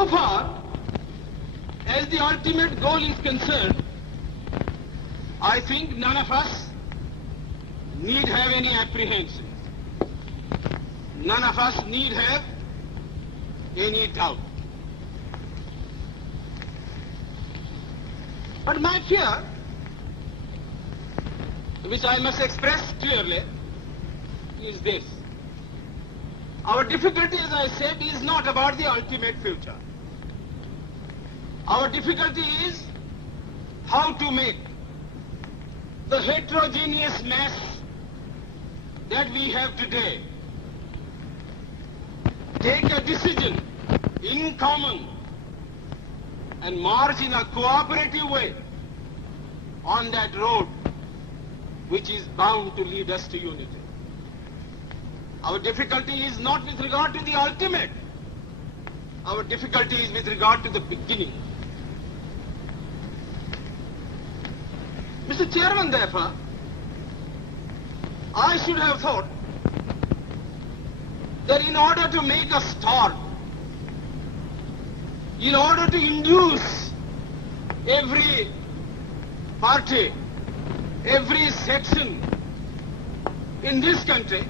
So far as the ultimate goal is concerned, I think none of us need have any apprehension. None of us need have any doubt. But my fear, which I must express clearly, is this. Our difficulty, as I said, is not about the ultimate future. Our difficulty is how to make the heterogeneous mass that we have today take a decision in common and march in a cooperative way on that road which is bound to lead us to unity. Our difficulty is not with regard to the ultimate. Our difficulty is with regard to the beginning. Mr. Chairman, therefore, I should have thought that in order to make a start, in order to induce every party, every section in this country,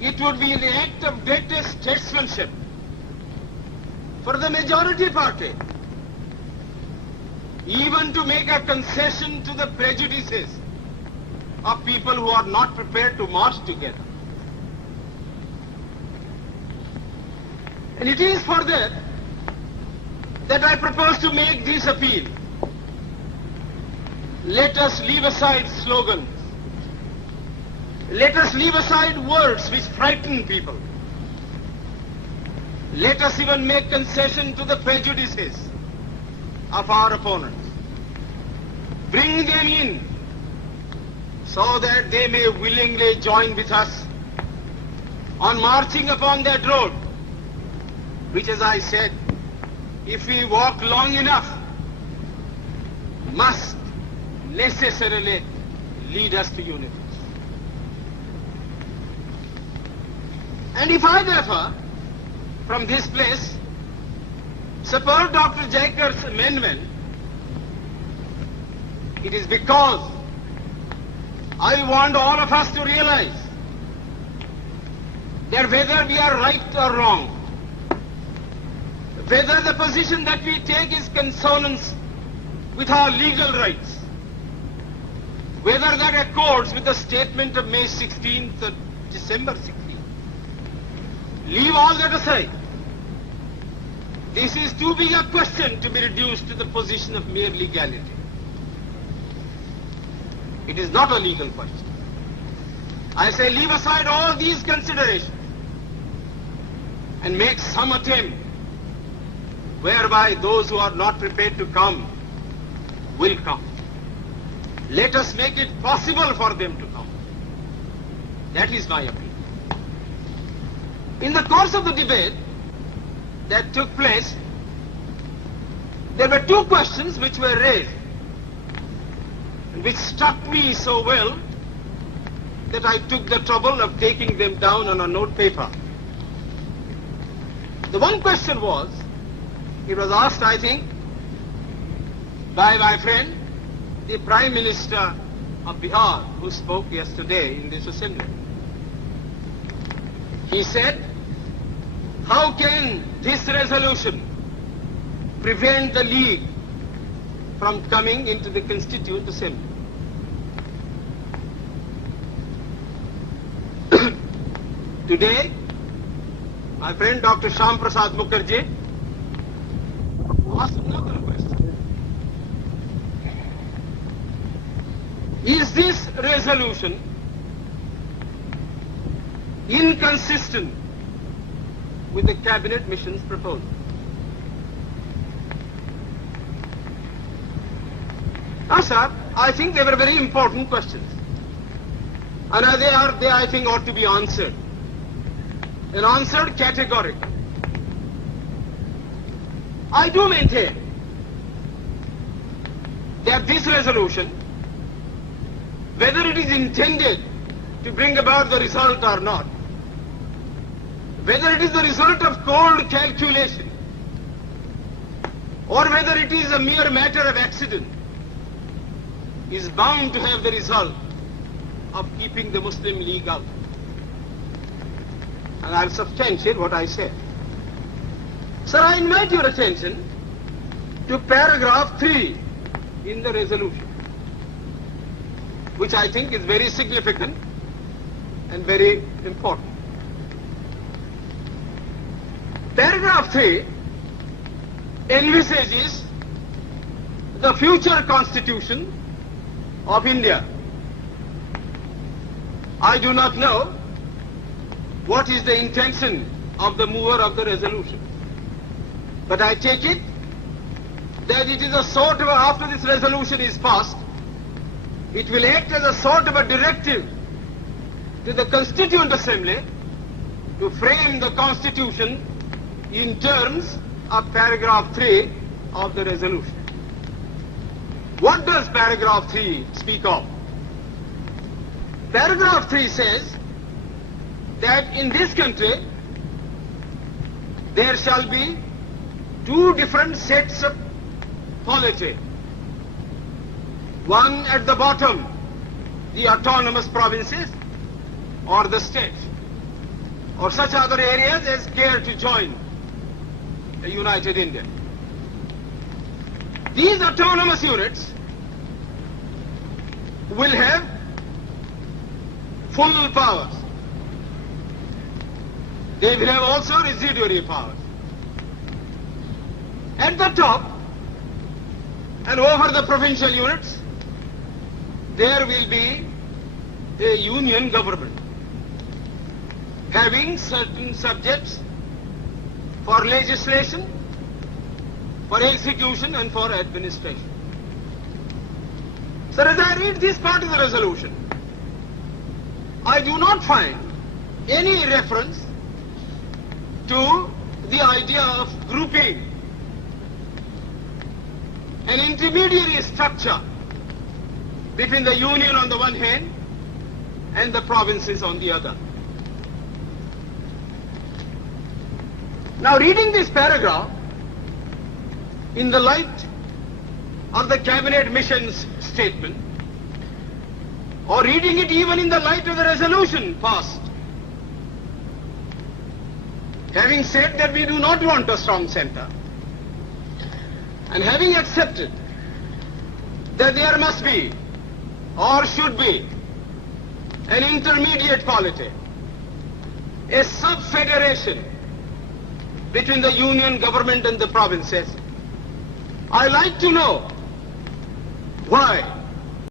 it would be the act of greatest statesmanship for the majority party even to make a concession to the prejudices of people who are not prepared to march together. And it is for that I propose to make this appeal. Let us leave aside slogans. Let us leave aside words which frighten people. Let us even make concession to the prejudices of our opponents. Bring them in so that they may willingly join with us on marching upon that road, which, as I said, if we walk long enough, must necessarily lead us to unity. And if I, therefore, from this place, support Dr. Jaikar's amendment, it is because I want all of us to realize that whether we are right or wrong, whether the position that we take is consonance with our legal rights, whether that accords with the statement of May 16th or December 16th, leave all that aside. This is too big a question to be reduced to the position of mere legality. It is not a legal question. I say leave aside all these considerations and make some attempt whereby those who are not prepared to come will come. Let us make it possible for them to come. That is my appeal. In the course of the debate that took place, there were two questions which were raised, which struck me so well that I took the trouble of taking them down on a note paper. The one question was, it was asked, I think, by my friend, the Prime Minister of Bihar, who spoke yesterday in this assembly. He said, how can this resolution prevent the League from coming into the Constituent Assembly? Today, my friend Dr. Shyam Prasad Mukherjee asked another question. Is this resolution inconsistent with the cabinet mission's proposal? Now, sir, I think they were very important questions. And they I think ought to be answered. And answered categorically. I do maintain that this resolution, whether it is intended to bring about the result or not, whether it is the result of cold calculation or whether it is a mere matter of accident, is bound to have the result of keeping the Muslim League out. And I'll substantiate what I said. Sir, I invite your attention to paragraph 3 in the resolution, which I think is very significant and very important. Paragraph 3 envisages the future constitution of India. I do not know what is the intention of the mover of the resolution, but I take it that it is a sort of, after this resolution is passed, it will act as a sort of a directive to the Constituent Assembly to frame the Constitution in terms of paragraph 3 of the resolution. What does paragraph 3 speak of? Paragraph 3 says that in this country there shall be two different sets of polity. One at the bottom, the autonomous provinces or the state, or such other areas as care to join the United India. These autonomous units will have full powers. They will have also residuary powers. At the top and over the provincial units, there will be a union government having certain subjects for legislation, for execution and for administration. So as I read this part of the resolution, I do not find any reference to the idea of grouping an intermediary structure between the union on the one hand and the provinces on the other. Now, reading this paragraph in the light of the cabinet mission's statement, or reading it even in the light of the resolution passed, having said that we do not want a strong center, and having accepted that there must be or should be an intermediate polity, a sub-federation between the union government and the provinces, I like to know why